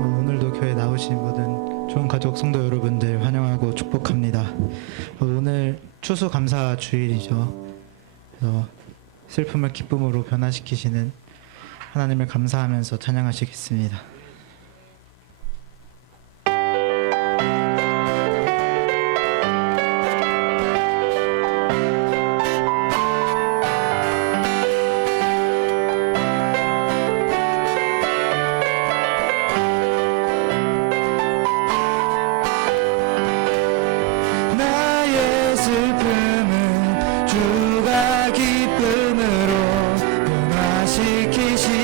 오늘도 교회 나오신 모든 좋은 가족 성도 여러분들 환영하고 축복합니다. 오늘 추수감사 주일이죠. 그래서 슬픔을 기쁨으로 변화시키시는 하나님을 감사하면서 찬양하시겠습니다. 슬픔을 주가 기쁨으로 변화시키시네.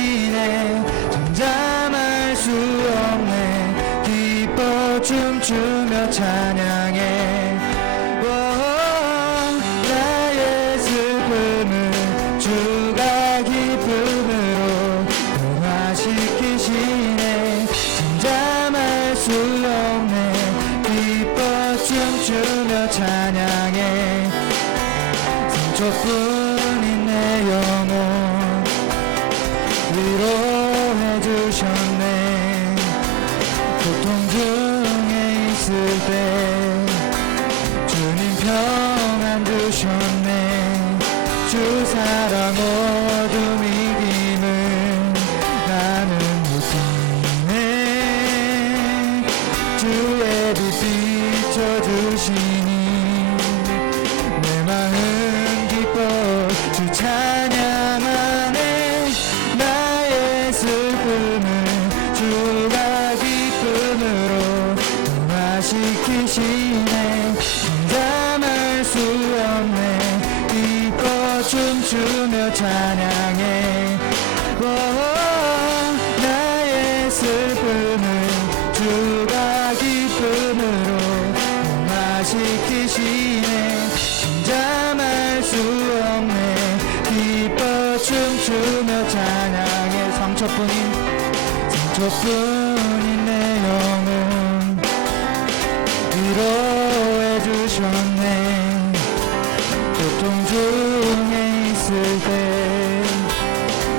잠잠할 수 없네. 기뻐 춤추며 찬양해. 나의 슬픔을 주가 기쁨으로 변화시키시네. 잠잠할 수 없네. 기뻐 춤추며 찬양해. 상처뿐인 내 영혼 위로해 주셨네. 고통 중에 있을 때 주님 평안 주셨네. 주 사랑 어둠 이김을 나는 느끼네. 주의 빛 비춰주시니 내 마음 기뻐 주 찬양하네. 나의 슬픔을 주가 기쁨으로 변화시키시네. 잠잠할 수 없네. 기뻐 춤추며 찬양해. 나의 슬픔을 주가 기쁨으로 변화시키시네. 잠잠할 수 없네. 기뻐 춤추며 찬양해. 상처뿐인 내 영혼 위로해 주셨네. 고통 중에 있을 때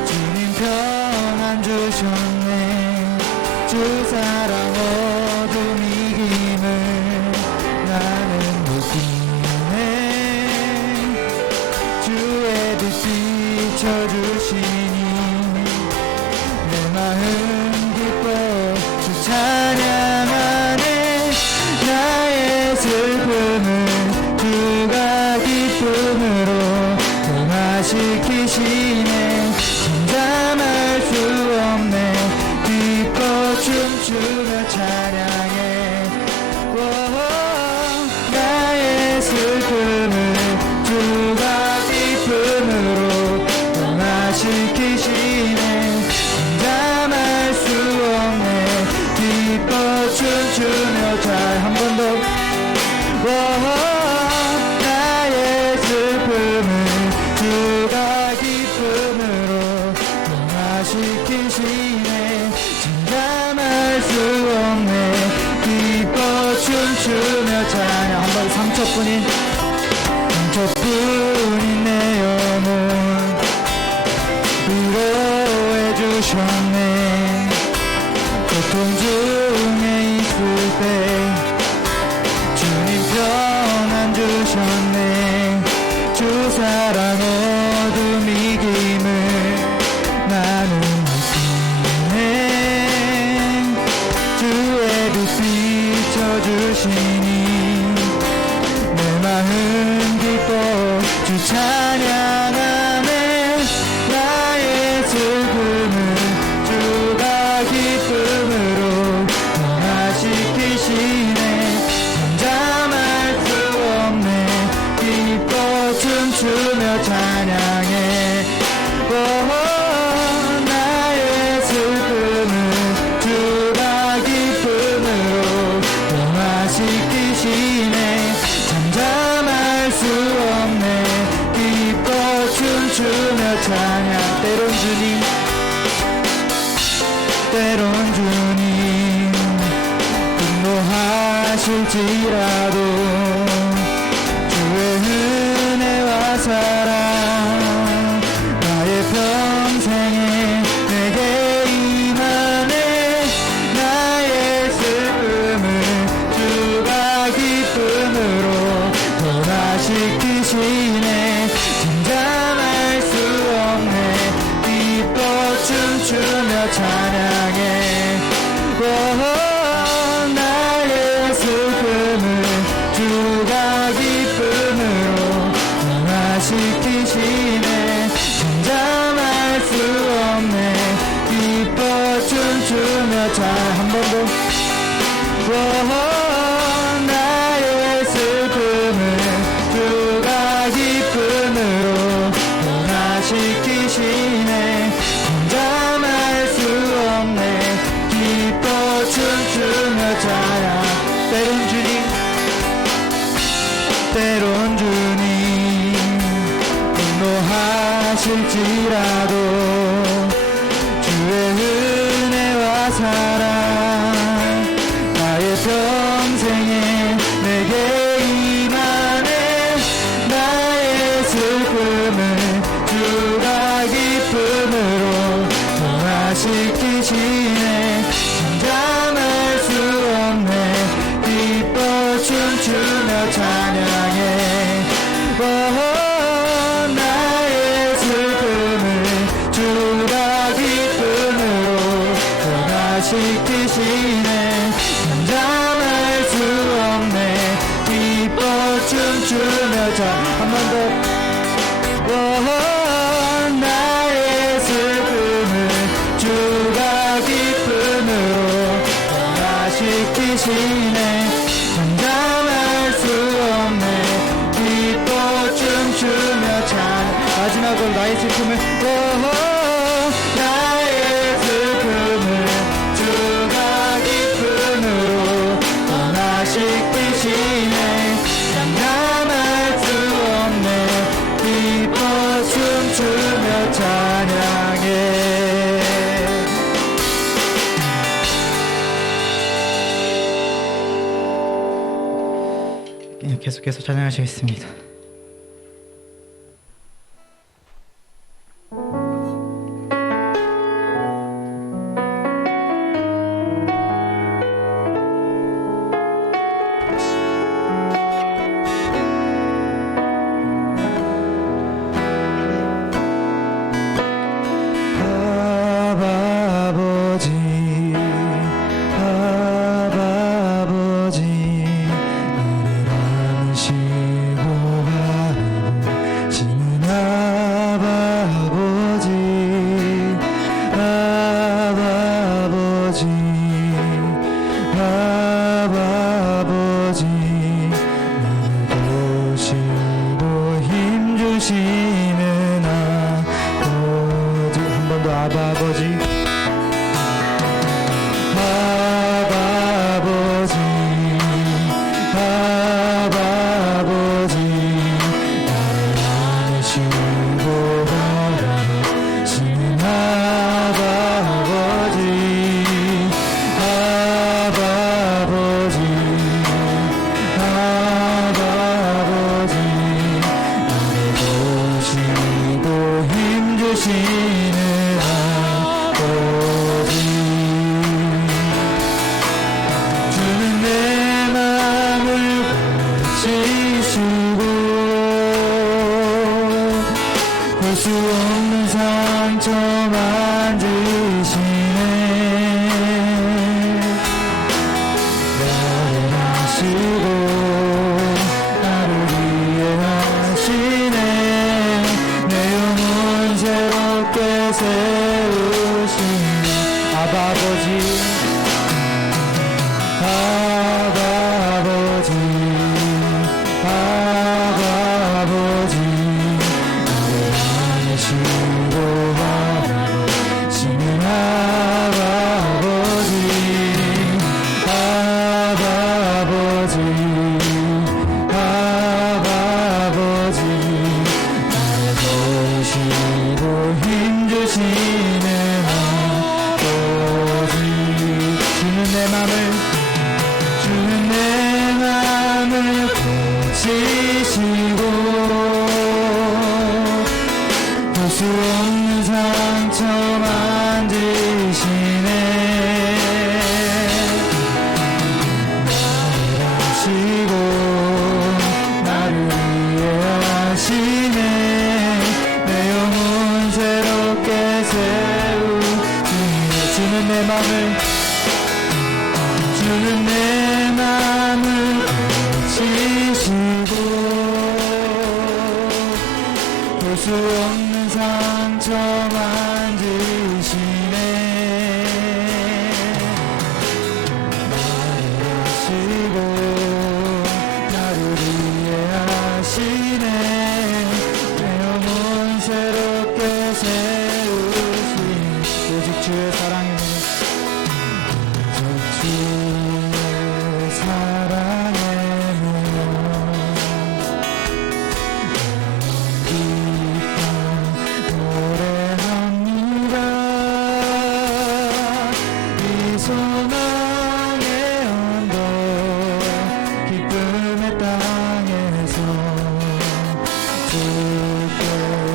주님 평안 주셨네. 주 사랑 어둠 이김을 나는 느끼네. 주의 빛 비춰주시니 내 마음 기뻐 주 찬양하네. 나의 슬픔을 주가 기쁨으로 변화시키시네. 잠잠할 수 없네. 기뻐 춤추며 찬양해. 나의 슬픔을 주가 기쁨으로 변화시키시네. 잠잠할 수 없네. 기뻐 춤추며 한 번 더. 나의 슬픔을 주가 기쁨으로 변화시키시네. 잠잠할 수 없네. 기뻐 춤추며 찬양. 한 번. 상처뿐인 내 영혼 위로해 주셨네. 고통 중에 있을 때 주님 평안 주셨네. 주 사랑 어둠 이김을 나는 느끼네. 주의 빛 비춰주시니 내 마음 기뻐 주 찬양하네. 나의 슬픔을 주가 기쁨으로 변화시키시네. 잠잠할 수 없네. 기뻐 춤추며 찬양해. 나의 슬픔을 주가 기쁨으로 변화시키시네. 잠잠할 수 없네. 기뻐 춤추며 찬양. 때론 주님 분노하실지라도 주의 은혜와 사랑 나의 평생에 내게 한 번 더. 나의 슬픔을 주가 기쁨으로 변화시키시네. 잠잠할 수 없네. 기뻐 춤추며 찬양. 때론 주님, 때론 주님 분노하실지라도 주의 은혜와 사랑 나의 평생에 내게 임하네. 나의 슬픔을 주가 기쁨으로 변화시키시네. 잠잠할 수 없네. 기뻐 춤추며 찬양해. 나의 슬픔을 주가 기쁨으로 변화시키시네. 잠잠할 수 없네. 기뻐 춤추며 한 번 더. 나의 슬픔을 주가 기쁨으로 변화시키시네. 잠잠할 수 없네. 기뻐 춤추며 찬. 마지막으로 나의 슬픔을 나의 슬픔을 주가 기쁨으로 변화시키시네. 잠잠할 수 없네. 기뻐 춤추며 찬양해. 계속해서 찬양하시겠습니다. 수 없는 상처 만드시네. 나를 하시고 나를 위해 하시네. 내 영혼 새롭게 세우시네. 아버지 아버지 아버지 나를 안으시고 바라보시는 아버지 아버지 아버지 나를 도우시고 힘주시는 아버지 주는 내 맘을 고치시고 볼 수 없는 상처 만드시네. 나를 하시고 나를 위해 하시네. 내 영혼 새롭게 세우시네. 주는 내 맘을 고치시고 볼 수 없는 상처 만드시네. 주의 사랑에 주의 사랑에 노래합니다. 이 소망의 언덕 기쁨의 땅에서 주께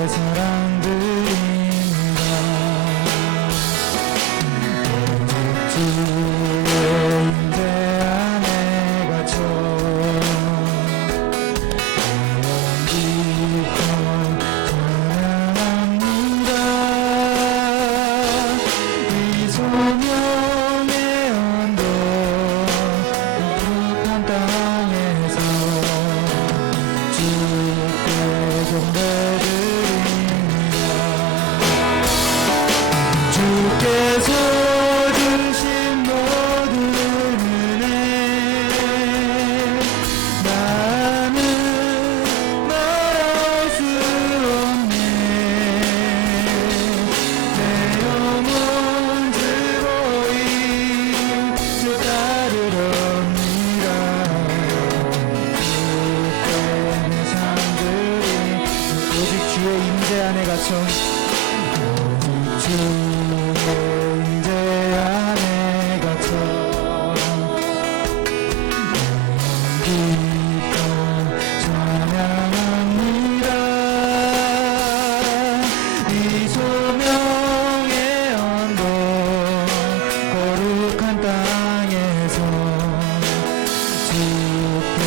사랑드립니다. 주의 임재 안에 갇혀 기쁨 찬양합니다. 이 소명의 언덕 거룩한 땅에서 주께 경배드립니다. 주께서 주신 모든 은혜 나는 말할 수 없네. 내 영혼 즐거이 주 따르렵니다. 주께는 상들이 오직 주의 임재 안에 갇혀 주의 임재 안에 갇혀 기쁨 찬양합니다. 이 소명의 언덕 거룩한 땅에서 주께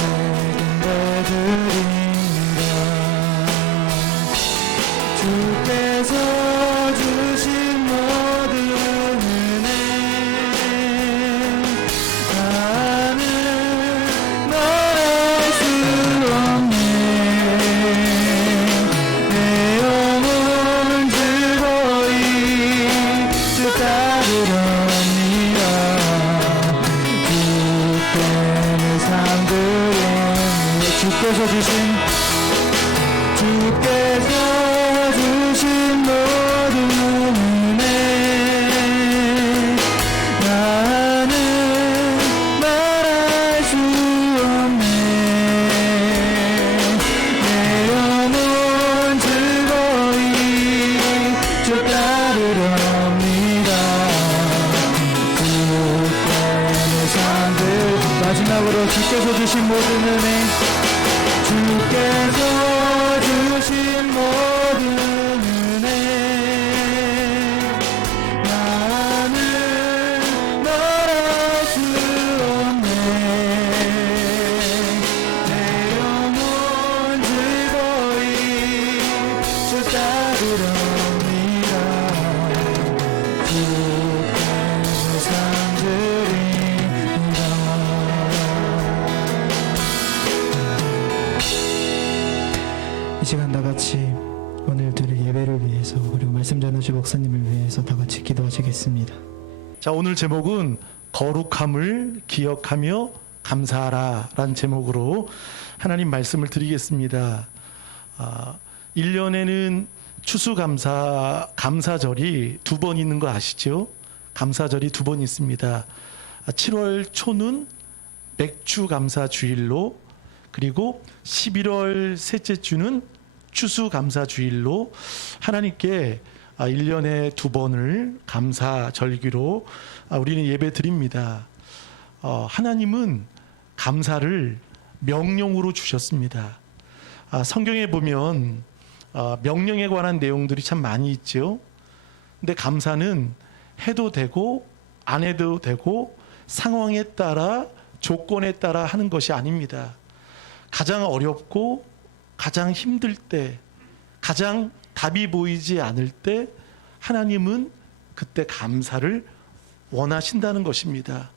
경배드립니다. 주께서 주신 모든 은혜 나는 말할 수 없네. 내 영혼 즐거이 주 따르렵니다. 주께는 상드립니다. 주께서 주신 모든 은혜 나는 말할 수 없네. 내 영혼 즐거이 주 따르렵니다. 주께는 상들 마지막으로 주께서 주신 모든 은혜 주께서 주신 모든 은혜 나는 말할 수 없네. 내 영혼 즐거이 주 따르렵니다. 주께는 상드립니다. 이 시간 다 같이 오늘 드릴 예배를 위해서 그리고 말씀 전하실 목사님을 위해서 다 같이 기도하시겠습니다. 자, 오늘 제목은 거룩함을 기억하며 감사하라 라는 제목으로 하나님 말씀을 드리겠습니다. 1년에는 감사절이 2번 있는 거 아시죠? 감사절이 2번 있습니다. 7월 초는 맥주감사주일로, 그리고 11월 셋째 주는 추수감사주일로 하나님께 1년에 2번을 감사절기로 우리는 예배 드립니다. 하나님은 감사를 명령으로 주셨습니다. 성경에 보면 명령에 관한 내용들이 참 많이 있죠. 근데 감사는 해도 되고 안 해도 되고 상황에 따라 조건에 따라 하는 것이 아닙니다. 가장 어렵고 가장 힘들 때, 가장 답이 보이지 않을 때 하나님은 그때 감사를 원하신다는 것입니다.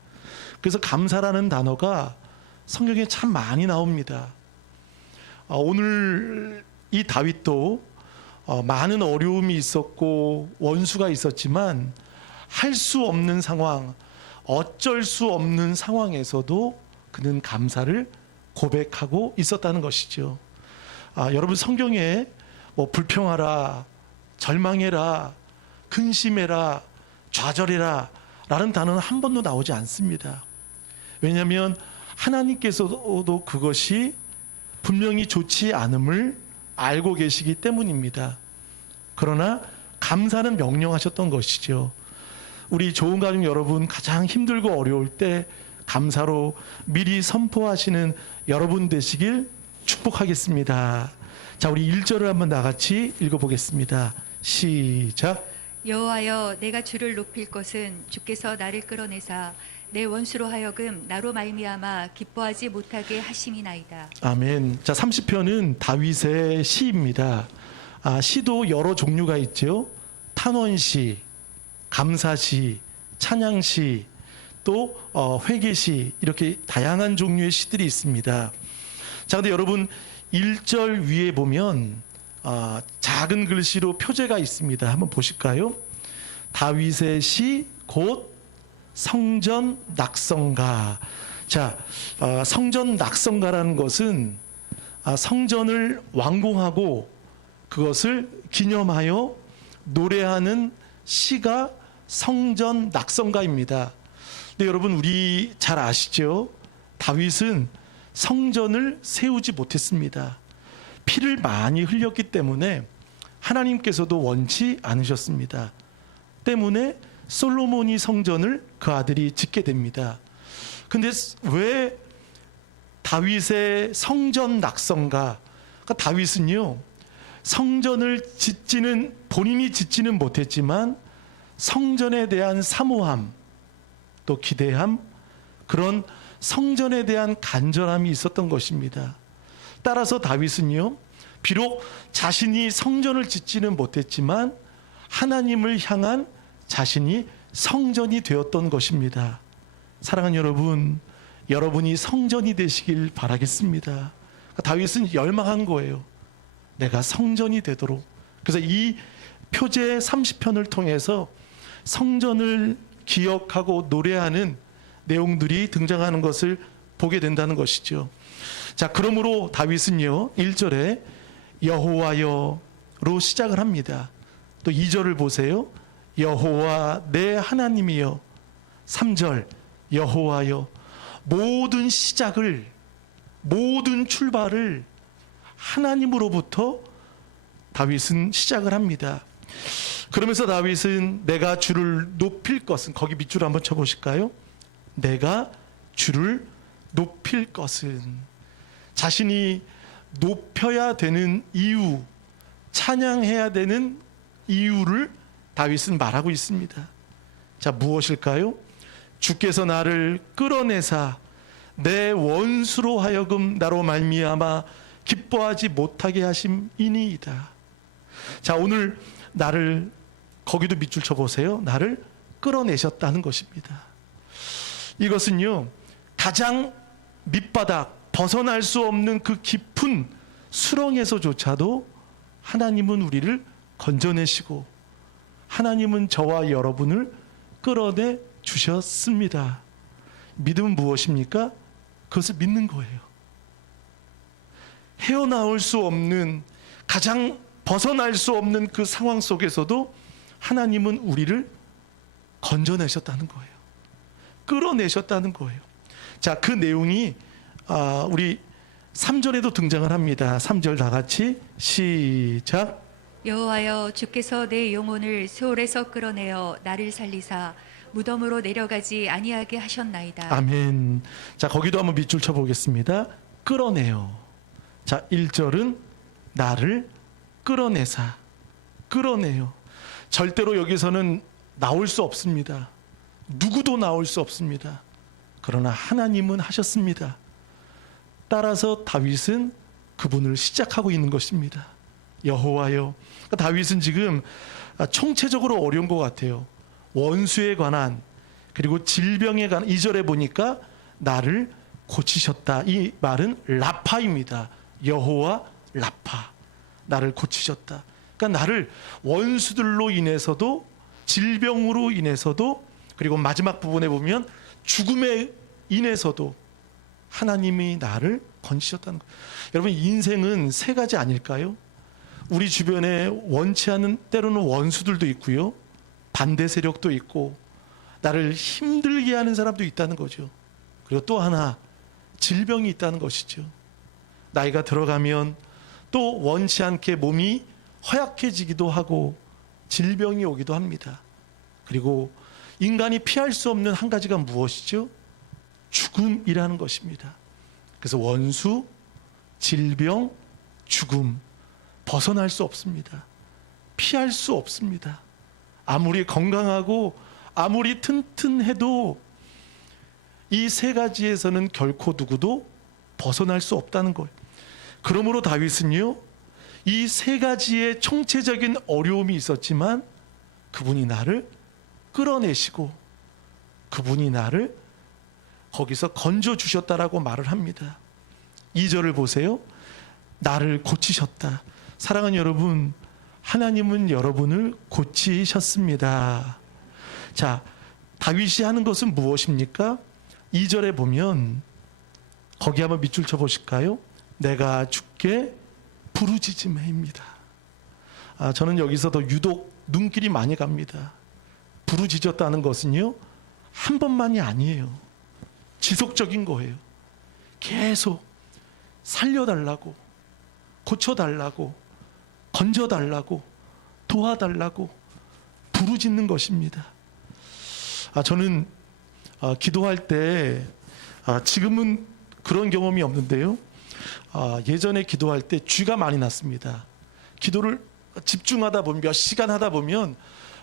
그래서 감사라는 단어가 성경에 참 많이 나옵니다. 오늘 이 다윗도 많은 어려움이 있었고 원수가 있었지만 할 수 없는 상황, 어쩔 수 없는 상황에서도 그는 감사를 고백하고 있었다는 것이죠. 여러분, 성경에 불평하라, 절망해라, 근심해라, 좌절해라 라는 단어는 한 번도 나오지 않습니다. 왜냐하면 하나님께서도 그것이 분명히 좋지 않음을 알고 계시기 때문입니다. 그러나 감사는 명령하셨던 것이죠. 우리 좋은 가족 여러분, 가장 힘들고 어려울 때 감사로 미리 선포하시는 여러분 되시길 축복하겠습니다. 자, 우리 1절을 한번 나같이 읽어보겠습니다. 시작. 여호와여, 내가 주를 높일 것은 주께서 나를 끌어내사 내 원수로 하여금 나로 말미암아 기뻐하지 못하게 하심이나이다. 아멘. 자, 30편은 다윗의 시입니다. 시도 여러 종류가 있죠. 탄원시, 감사시, 찬양시, 또 회개시, 이렇게 다양한 종류의 시들이 있습니다. 자, 근데 여러분 1절 위에 보면 작은 글씨로 표제가 있습니다. 한번 보실까요? 다윗의 시 곧 성전 낙성가. 자, 성전 낙성가라는 것은 성전을 완공하고 그것을 기념하여 노래하는 시가 성전 낙성가입니다. 근데 여러분, 우리 잘 아시죠? 다윗은 성전을 세우지 못했습니다. 피를 많이 흘렸기 때문에 하나님께서도 원치 않으셨습니다. 때문에 솔로몬이 성전을 그 아들이 짓게 됩니다. 근데 왜 다윗의 성전 낙성가? 그러니까 다윗은요, 성전을 본인이 짓지는 못했지만 성전에 대한 사모함, 또 기대함, 그런 성전에 대한 간절함이 있었던 것입니다. 따라서 다윗은요, 비록 자신이 성전을 짓지는 못했지만 하나님을 향한 자신이 성전이 되었던 것입니다. 사랑하는 여러분, 여러분이 성전이 되시길 바라겠습니다. 다윗은 열망한 거예요. 내가 성전이 되도록. 그래서 이 표제 30편을 통해서 성전을 기억하고 노래하는 내용들이 등장하는 것을 보게 된다는 것이죠. 자, 그러므로 다윗은요, 1절에 여호와여로 시작을 합니다. 또 2절을 보세요. 여호와 내 하나님이여. 3절 여호와여. 모든 시작을, 모든 출발을 하나님으로부터 다윗은 시작을 합니다. 그러면서 다윗은 내가 주를 높일 것은, 거기 밑줄 한번 쳐보실까요? 내가 주를 높일 것은, 자신이 높여야 되는 이유, 찬양해야 되는 이유를 다윗은 말하고 있습니다. 자, 무엇일까요? 주께서 나를 끌어내사 내 원수로 하여금 나로 말미암아 기뻐하지 못하게 하심이니이다. 자, 오늘 나를, 거기도 밑줄 쳐보세요. 나를 끌어내셨다는 것입니다. 이것은요, 가장 밑바닥, 벗어날 수 없는 그 깊은 수렁에서조차도 하나님은 우리를 건져내시고 하나님은 저와 여러분을 끌어내 주셨습니다. 믿음은 무엇입니까? 그것을 믿는 거예요. 헤어나올 수 없는, 가장 벗어날 수 없는 그 상황 속에서도 하나님은 우리를 건져내셨다는 거예요. 끌어내셨다는 거예요. 자, 그 내용이 우리 3절에도 등장을 합니다. 3절 다 같이 시작. 여호와여, 주께서 내 영혼을 세월에서 끌어내어 나를 살리사 무덤으로 내려가지 아니하게 하셨나이다. 아멘. 자, 거기도 한번 밑줄 쳐보겠습니다. 끌어내요. 자, 1절은 나를 끌어내사, 끌어내요. 절대로 여기서는 나올 수 없습니다. 누구도 나올 수 없습니다. 그러나 하나님은 하셨습니다. 따라서 다윗은 그분을 시작하고 있는 것입니다. 여호와여. 다윗은 지금 총체적으로 어려운 것 같아요. 원수에 관한, 그리고 질병에 관한. 2절에 보니까 나를 고치셨다. 이 말은 라파입니다. 여호와 라파. 나를 고치셨다. 그러니까 나를 원수들로 인해서도, 질병으로 인해서도, 그리고 마지막 부분에 보면 죽음에 인해서도 하나님이 나를 건지셨다는 거예요. 여러분, 인생은 세 가지 아닐까요? 우리 주변에 원치 않은, 때로는 원수들도 있고요, 반대 세력도 있고 나를 힘들게 하는 사람도 있다는 거죠. 그리고 또 하나 질병이 있다는 것이죠. 나이가 들어가면 또 원치 않게 몸이 허약해지기도 하고 질병이 오기도 합니다. 그리고 인간이 피할 수 없는 한 가지가 무엇이죠? 죽음이라는 것입니다. 그래서 원수, 질병, 죽음 벗어날 수 없습니다. 피할 수 없습니다. 아무리 건강하고 아무리 튼튼해도 이 세 가지에서는 결코 누구도 벗어날 수 없다는 거예요. 그러므로 다윗은요, 이 세 가지의 총체적인 어려움이 있었지만 그분이 나를 끌어내시고 그분이 나를 거기서 건져주셨다라고 말을 합니다. 2절을 보세요. 나를 고치셨다. 사랑하는 여러분, 하나님은 여러분을 고치셨습니다. 자, 다윗이 하는 것은 무엇입니까? 2절에 보면 거기 한번 밑줄 쳐보실까요? 내가 주께 부르짖음해입니다. 저는 여기서도 유독 눈길이 많이 갑니다. 부르짖었다는 것은요, 한 번만이 아니에요. 지속적인 거예요. 계속 살려달라고, 고쳐달라고, 건져달라고, 도와달라고 부르짖는 것입니다. 저는 기도할 때 지금은 그런 경험이 없는데요. 예전에 기도할 때 쥐가 많이 났습니다. 기도를 집중하다 보면 몇 시간 하다 보면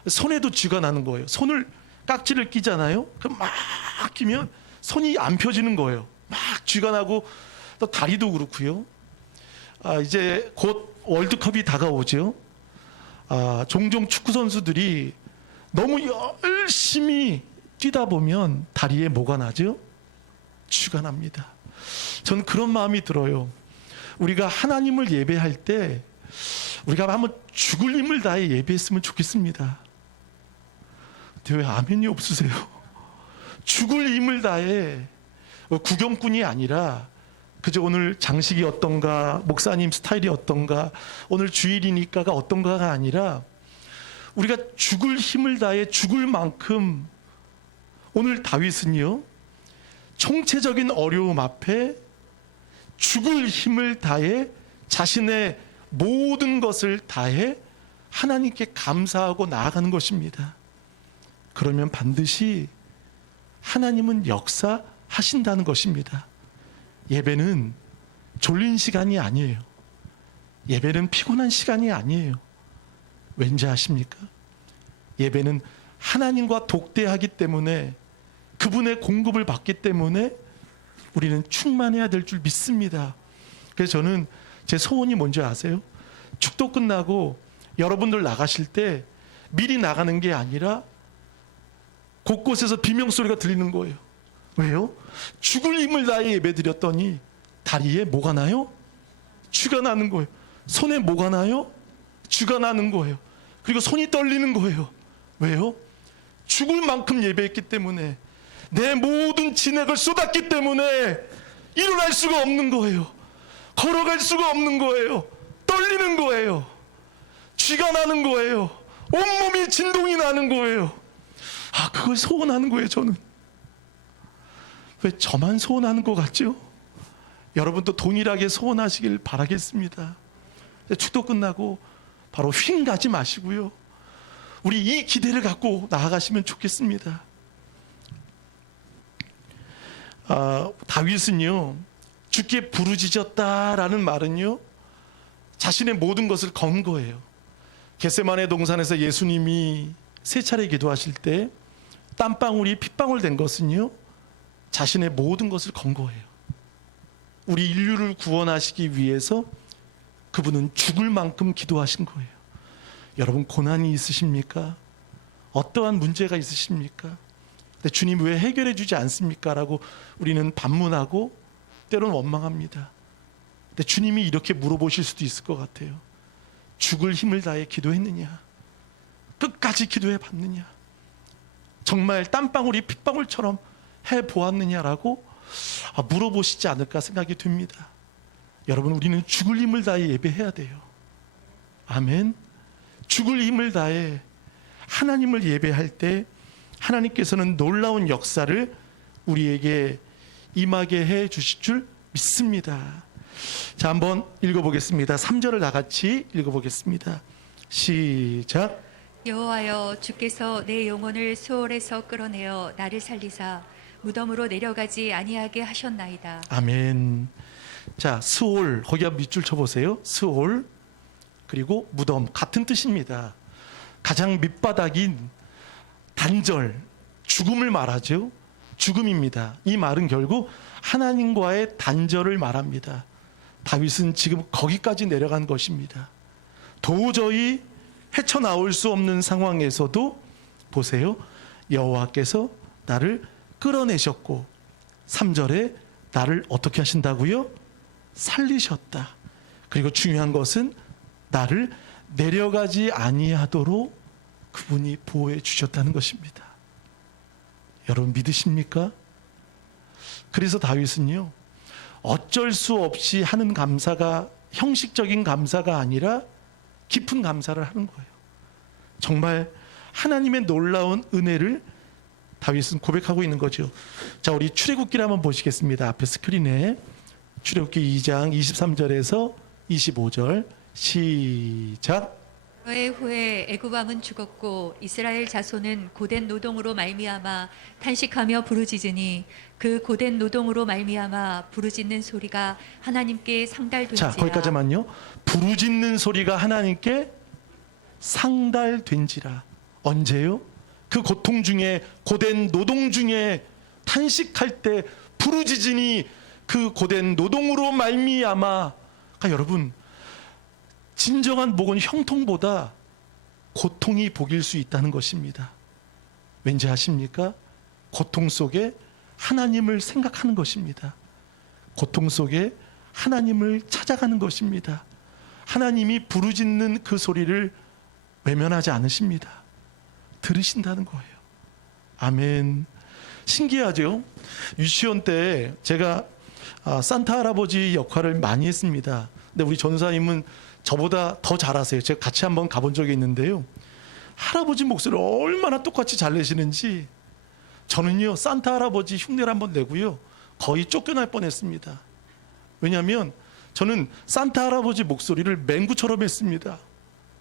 손에도 쥐가 나는 거예요. 손을 깍지를 끼잖아요. 그럼 막 끼면 손이 안 펴지는 거예요. 막 쥐가 나고 또 다리도 그렇고요. 이제 곧 월드컵이 다가오죠. 종종 축구 선수들이 너무 열심히 뛰다 보면 다리에 뭐가 나죠? 쥐가 납니다. 저는 그런 마음이 들어요. 우리가 하나님을 예배할 때 우리가 한번 죽을 힘을 다해 예배했으면 좋겠습니다. 근데 왜 아멘이 없으세요? 죽을 힘을 다해 구경꾼이 아니라 그저 오늘 장식이 어떤가, 목사님 스타일이 어떤가, 오늘 주일이니까가 어떤가가 아니라 우리가 죽을 힘을 다해 죽을 만큼, 오늘 다윗은요, 총체적인 어려움 앞에 죽을 힘을 다해 자신의 모든 것을 다해 하나님께 감사하고 나아가는 것입니다. 그러면 반드시 하나님은 역사하신다는 것입니다. 예배는 졸린 시간이 아니에요. 예배는 피곤한 시간이 아니에요. 왠지 아십니까? 예배는 하나님과 독대하기 때문에, 그분의 공급을 받기 때문에 우리는 충만해야 될 줄 믿습니다. 그래서 저는 제 소원이 뭔지 아세요? 축도 끝나고 여러분들 나가실 때 미리 나가는 게 아니라 곳곳에서 비명소리가 들리는 거예요. 왜요? 죽을 힘을 다해 예배드렸더니 다리에 뭐가 나요? 쥐가 나는 거예요. 손에 뭐가 나요? 쥐가 나는 거예요. 그리고 손이 떨리는 거예요. 왜요? 죽을 만큼 예배했기 때문에, 내 모든 진액을 쏟았기 때문에 일어날 수가 없는 거예요. 걸어갈 수가 없는 거예요. 떨리는 거예요. 쥐가 나는 거예요. 온몸이 진동이 나는 거예요. 그걸 소원하는 거예요, 저는. 왜 저만 소원하는 것 같죠? 여러분도 동일하게 소원하시길 바라겠습니다. 축도 끝나고 바로 휙 가지 마시고요. 우리 이 기대를 갖고 나아가시면 좋겠습니다. 다윗은요, 주께 부르짖었다라는 말은요, 자신의 모든 것을 건 거예요. 겟세마네 동산에서 예수님이 세 차례 기도하실 때 땀방울이 핏방울 된 것은요, 자신의 모든 것을 건 거예요. 우리 인류를 구원하시기 위해서 그분은 죽을 만큼 기도하신 거예요. 여러분, 고난이 있으십니까? 어떠한 문제가 있으십니까? 근데 주님 왜 해결해 주지 않습니까? 라고 우리는 반문하고 때로는 원망합니다. 근데 주님이 이렇게 물어보실 수도 있을 것 같아요. 죽을 힘을 다해 기도했느냐? 끝까지 기도해 봤느냐? 정말 땀방울이 핏방울처럼 해보았느냐라고 물어보시지 않을까 생각이 듭니다. 여러분, 우리는 죽을 힘을 다해 예배해야 돼요. 아멘. 죽을 힘을 다해 하나님을 예배할 때 하나님께서는 놀라운 역사를 우리에게 임하게 해 주실 줄 믿습니다. 자, 한번 읽어보겠습니다. 3절을 다 같이 읽어보겠습니다. 시작. 여호와여, 주께서 내 영혼을 수월에서 끌어내어 나를 살리사 무덤으로 내려가지 아니하게 하셨나이다. 아멘. 자, 스올, 거기 한번 밑줄 쳐보세요. 스올, 그리고 무덤, 같은 뜻입니다. 가장 밑바닥인 단절, 죽음을 말하죠. 죽음입니다. 이 말은 결국 하나님과의 단절을 말합니다. 다윗은 지금 거기까지 내려간 것입니다. 도저히 헤쳐나올 수 없는 상황에서도 보세요. 여호와께서 나를 끌어내셨고 3절에 나를 어떻게 하신다고요? 살리셨다. 그리고 중요한 것은 나를 내려가지 아니하도록 그분이 보호해 주셨다는 것입니다. 여러분 믿으십니까? 그래서 다윗은요, 어쩔 수 없이 하는 감사가 형식적인 감사가 아니라 깊은 감사를 하는 거예요. 정말 하나님의 놀라운 은혜를 다윗은 고백하고 있는 거죠. 자, 우리 출애굽기를 한번 보시겠습니다. 앞에 스크린에 출애굽기 2장 23절에서 25절 시작. 너의 후에 애굽 왕은 죽었고 이스라엘 자손은 고된 노동으로 말미암아 탄식하며 부르짖으니 그 고된 노동으로 말미암아 부르짖는 소리가 하나님께 상달된지라. 자, 거기까지만요. 부르짖는 소리가 하나님께 상달된지라. 언제요? 그 고통 중에, 고된 노동 중에 탄식할 때 부르짖으니 그 고된 노동으로 말미암아. 그러니까 여러분, 진정한 복은 형통보다 고통이 복일 수 있다는 것입니다. 왠지 아십니까? 고통 속에 하나님을 생각하는 것입니다. 고통 속에 하나님을 찾아가는 것입니다. 하나님이 부르짖는 그 소리를 외면하지 않으십니다. 들으신다는 거예요. 아멘. 신기하죠? 유치원 때 제가 산타 할아버지 역할을 많이 했습니다. 근데 우리 전사님은 저보다 더 잘하세요. 제가 같이 한번 가본 적이 있는데요. 할아버지 목소리를 얼마나 똑같이 잘 내시는지 저는요, 산타 할아버지 흉내를 한번 내고요, 거의 쫓겨날 뻔했습니다. 왜냐하면 저는 산타 할아버지 목소리를 맹구처럼 했습니다.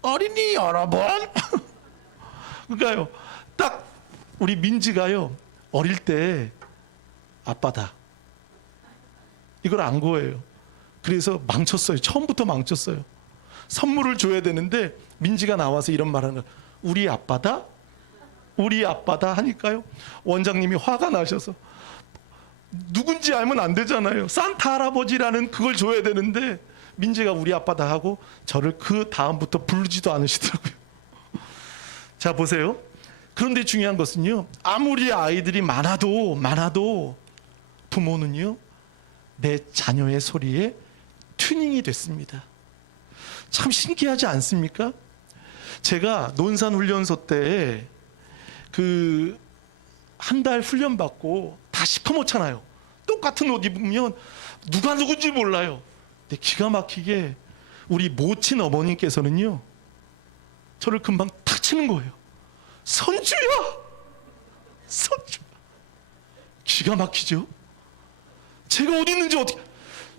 어린이 여러분. 그러니까요, 딱 우리 민지가요, 어릴 때 아빠다 이걸 안 거예요. 그래서 망쳤어요. 처음부터 망쳤어요. 선물을 줘야 되는데 민지가 나와서 이런 말하는 거예요. 우리 아빠다? 우리 아빠다 하니까요, 원장님이 화가 나셔서 누군지 알면 안 되잖아요. 산타 할아버지라는 그걸 줘야 되는데 민지가 우리 아빠다 하고 저를 그 다음부터 부르지도 않으시더라고요. 자, 보세요. 그런데 중요한 것은요, 아무리 아이들이 많아도 부모는요, 내 자녀의 소리에 튜닝이 됐습니다. 참 신기하지 않습니까? 제가 논산훈련소 때 한 달 훈련 받고 다 시커멓잖아요. 똑같은 옷 입으면 누가 누군지 몰라요. 근데 기가 막히게 우리 모친 어머님께서는요, 저를 금방 탁 치는 거예요. 선주야! 선주! 기가 막히죠? 제가 어디 있는지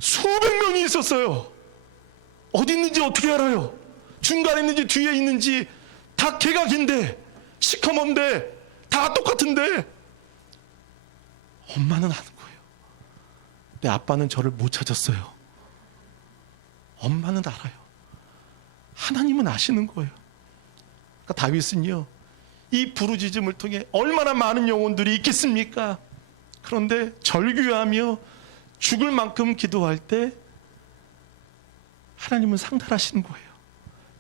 수백 명이 있었어요. 어디 있는지 어떻게 알아요? 중간에 있는지 뒤에 있는지 다 개각인데, 시커먼데, 다 똑같은데 엄마는 아는 거예요. 근데 아빠는 저를 못 찾았어요. 엄마는 알아요. 하나님은 아시는 거예요. 그러니까 다윗은요, 이 부르짖음을 통해 얼마나 많은 영혼들이 있겠습니까? 그런데 절규하며 죽을 만큼 기도할 때 하나님은 상달하시는 거예요.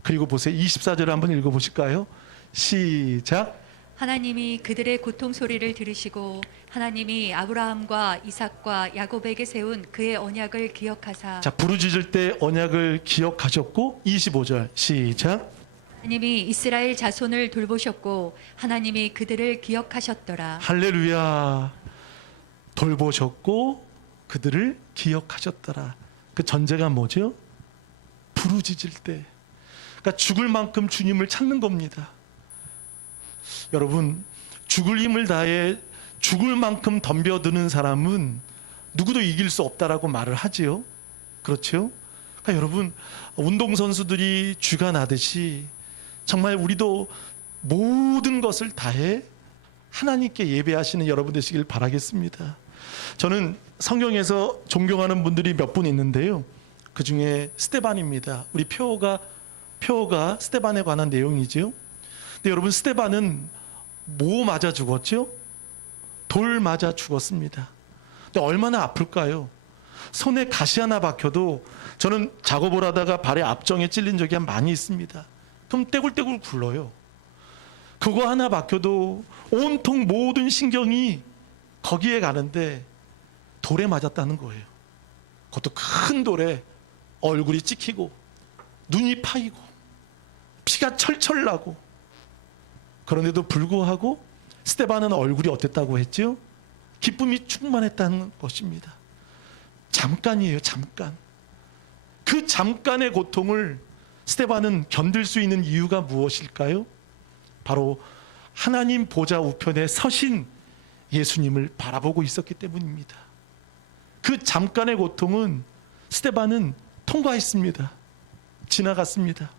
그리고 보세요. 24절을 한번 읽어보실까요? 시작. 하나님이 그들의 고통 소리를 들으시고 하나님이 아브라함과 이삭과 야곱에게 세운 그의 언약을 기억하사. 자, 부르짖을 때 언약을 기억하셨고 25절 시작. 하나님이 이스라엘 자손을 돌보셨고 하나님이 그들을 기억하셨더라. 할렐루야. 돌보셨고 그들을 기억하셨더라. 그 전제가 뭐죠? 부르짖을 때. 그러니까 죽을 만큼 주님을 찾는 겁니다. 여러분, 죽을 힘을 다해 죽을 만큼 덤벼드는 사람은 누구도 이길 수 없다라고 말을 하지요. 그렇죠? 그러니까 여러분, 운동선수들이 쥐가 나듯이 정말 우리도 모든 것을 다해 하나님께 예배하시는 여러분 되시길 바라겠습니다. 저는 성경에서 존경하는 분들이 몇 분 있는데요. 그 중에 스데반입니다. 우리 표어가 스데반에 관한 내용이죠. 근데 여러분, 스데반은 뭐 맞아 죽었죠? 돌 맞아 죽었습니다. 근데 얼마나 아플까요? 손에 가시 하나 박혀도, 저는 작업을 하다가 발의 앞정에 찔린 적이 많이 있습니다. 그럼 떼굴떼굴 굴러요. 그거 하나 박혀도 온통 모든 신경이 거기에 가는데 돌에 맞았다는 거예요. 그것도 큰 돌에 얼굴이 찍히고 눈이 파이고 피가 철철 나고, 그런데도 불구하고 스데반은 얼굴이 어땠다고 했죠? 기쁨이 충만했다는 것입니다. 잠깐이에요, 잠깐. 그 잠깐의 고통을 스데반은 견딜 수 있는 이유가 무엇일까요? 바로 하나님 보좌 우편에 서신 예수님을 바라보고 있었기 때문입니다. 그 잠깐의 고통은 스데반은 통과했습니다. 지나갔습니다.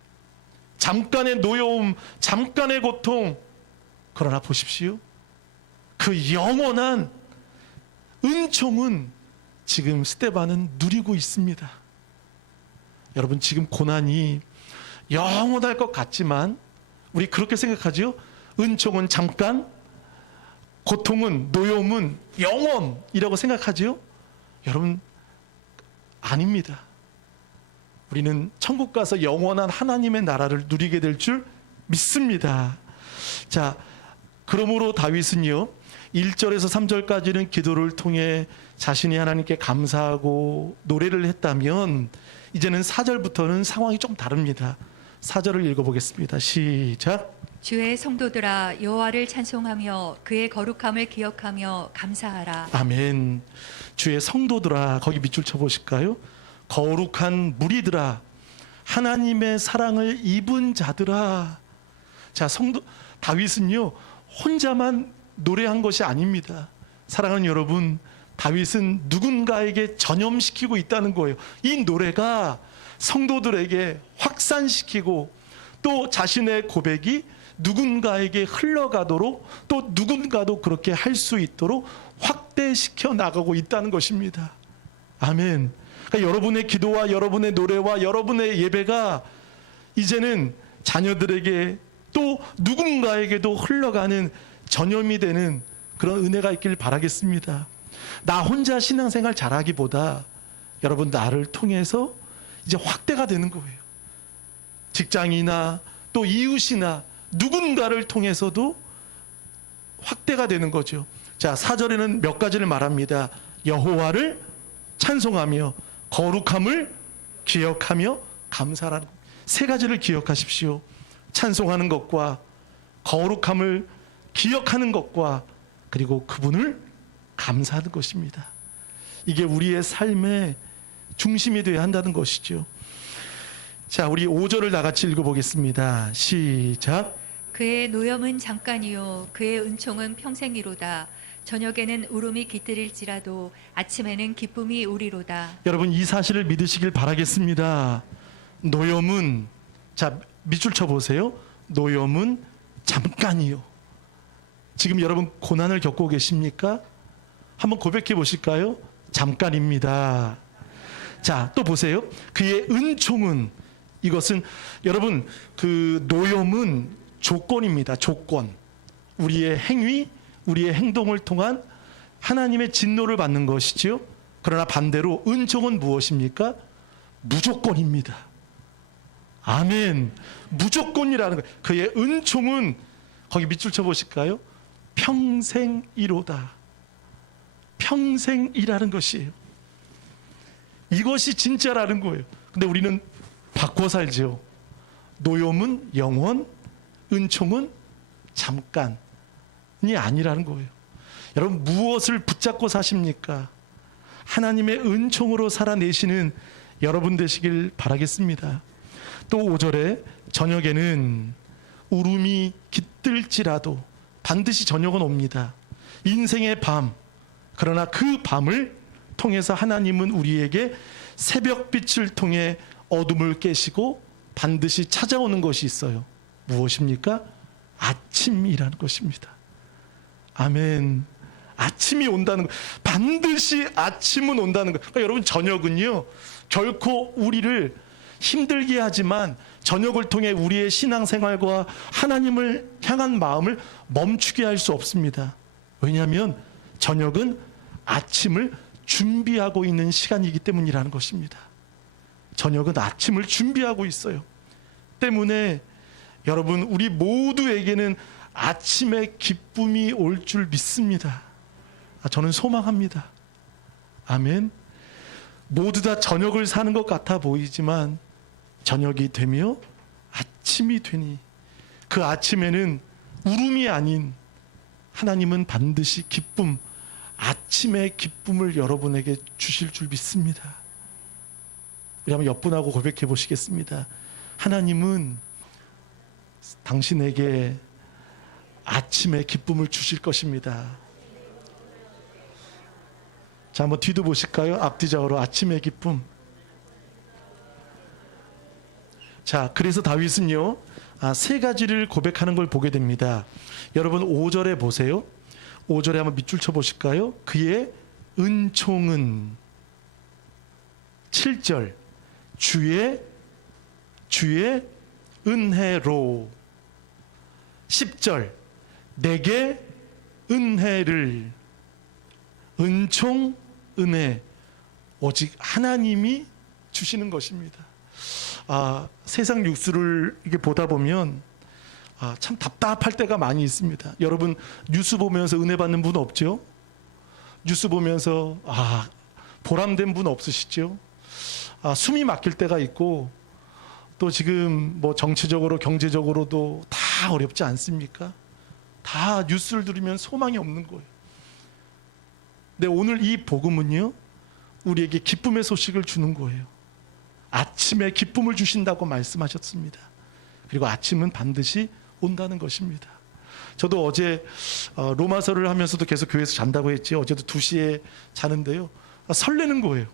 잠깐의 노여움, 잠깐의 고통. 그러나 보십시오, 그 영원한 은총은 지금 스데반은 누리고 있습니다. 여러분, 지금 고난이 영원할 것 같지만 우리 그렇게 생각하죠? 은총은 잠깐, 고통은, 노여움은 영원이라고 생각하죠? 여러분, 아닙니다. 우리는 천국 가서 영원한 하나님의 나라를 누리게 될 줄 믿습니다. 자, 그러므로 다윗은요, 1절에서 3절까지는 기도를 통해 자신이 하나님께 감사하고 노래를 했다면, 이제는 4절부터는 상황이 좀 다릅니다. 4절을 읽어보겠습니다. 시작. 주의 성도들아 여호와를 찬송하며 그의 거룩함을 기억하며 감사하라. 아멘. 주의 성도들아, 거기 밑줄 쳐보실까요? 거룩한 무리들아, 하나님의 사랑을 입은 자들아. 자, 다윗은요, 혼자만 노래한 것이 아닙니다. 사랑하는 여러분, 다윗은 누군가에게 전염시키고 있다는 거예요. 이 노래가 성도들에게 확산시키고, 또 자신의 고백이 누군가에게 흘러가도록, 또 누군가도 그렇게 할 수 있도록 확대시켜 나가고 있다는 것입니다. 아멘. 그러니까 여러분의 기도와 여러분의 노래와 여러분의 예배가 이제는 자녀들에게 또 누군가에게도 흘러가는 전염이 되는 그런 은혜가 있길 바라겠습니다. 나 혼자 신앙생활 잘하기보다 여러분, 나를 통해서 이제 확대가 되는 거예요. 직장이나 또 이웃이나 누군가를 통해서도 확대가 되는 거죠. 자, 4절에는 몇 가지를 말합니다. 여호와를 찬송하며 거룩함을 기억하며 감사하라는, 세 가지를 기억하십시오. 찬송하는 것과 거룩함을 기억하는 것과 그리고 그분을 감사하는 것입니다. 이게 우리의 삶의 중심이 되어야 한다는 것이죠. 자, 우리 5절을 다 같이 읽어보겠습니다. 시작. 그의 노염은 잠깐이요 그의 은총은 평생이로다. 저녁에는 울음이 깃들일지라도 아침에는 기쁨이 오리로다. 여러분, 이 사실을 믿으시길 바라겠습니다. 노염은, 자, 밑줄 쳐보세요. 노염은 잠깐이요. 지금 여러분 고난을 겪고 계십니까? 한번 고백해 보실까요? 잠깐입니다. 자, 또 보세요. 그의 은총은, 이것은 여러분, 그 노염은 조건입니다. 조건. 우리의 행위, 우리의 행동을 통한 하나님의 진노를 받는 것이지요. 그러나 반대로 은총은 무엇입니까? 무조건입니다. 아멘. 무조건이라는 거예요. 그의 은총은, 거기 밑줄 쳐보실까요? 평생이로다. 평생이라는 것이에요. 이것이 진짜라는 거예요. 근데 우리는 바꿔 살죠. 노염은 영원, 은총은 잠깐이 아니라는 거예요. 여러분, 무엇을 붙잡고 사십니까? 하나님의 은총으로 살아내시는 여러분 되시길 바라겠습니다. 또 5절에 저녁에는 울음이 깃들지라도 반드시 저녁은 옵니다. 인생의 밤. 그러나 그 밤을 통해서 하나님은 우리에게 새벽빛을 통해 어둠을 깨시고 반드시 찾아오는 것이 있어요. 무엇입니까? 아침이라는 것입니다. 아멘. 아침이 온다는 것. 반드시 아침은 온다는 것. 그러니까 여러분, 저녁은요, 결코 우리를 힘들게 하지만 저녁을 통해 우리의 신앙생활과 하나님을 향한 마음을 멈추게 할 수 없습니다. 왜냐하면 저녁은 아침을 준비하고 있는 시간이기 때문이라는 것입니다. 저녁은 아침을 준비하고 있어요. 때문에 여러분, 우리 모두에게는 아침에 기쁨이 올 줄 믿습니다. 저는 소망합니다. 아멘. 모두 다 저녁을 사는 것 같아 보이지만 저녁이 되며 아침이 되니 그 아침에는 울음이 아닌 하나님은 반드시 기쁨, 아침의 기쁨을 여러분에게 주실 줄 믿습니다. 우리 한번 옆분하고 고백해 보시겠습니다. 하나님은 당신에게 아침의 기쁨을 주실 것입니다. 자, 한번 뒤도 보실까요? 앞뒤적으로 아침의 기쁨. 자, 그래서 다윗은요, 세 가지를 고백하는 걸 보게 됩니다. 여러분 5절에 보세요. 5절에 한번 밑줄 쳐 보실까요? 그의 은총은. 7절 주의 은혜로. 10절 내게 은혜를. 은총, 은혜, 오직 하나님이 주시는 것입니다. 세상 뉴스를 이게 보다 보면 참 답답할 때가 많이 있습니다. 여러분 뉴스 보면서 은혜 받는 분 없죠? 뉴스 보면서 보람된 분 없으시죠? 숨이 막힐 때가 있고, 또 지금 뭐 정치적으로 경제적으로도 다 어렵지 않습니까? 다 뉴스를 들으면 소망이 없는 거예요. 근데 오늘 이 복음은요, 우리에게 기쁨의 소식을 주는 거예요. 아침에 기쁨을 주신다고 말씀하셨습니다. 그리고 아침은 반드시 온다는 것입니다. 저도 어제 로마서를 하면서도 계속 교회에서 잔다고 했지, 어제도 2시에 자는데요, 설레는 거예요.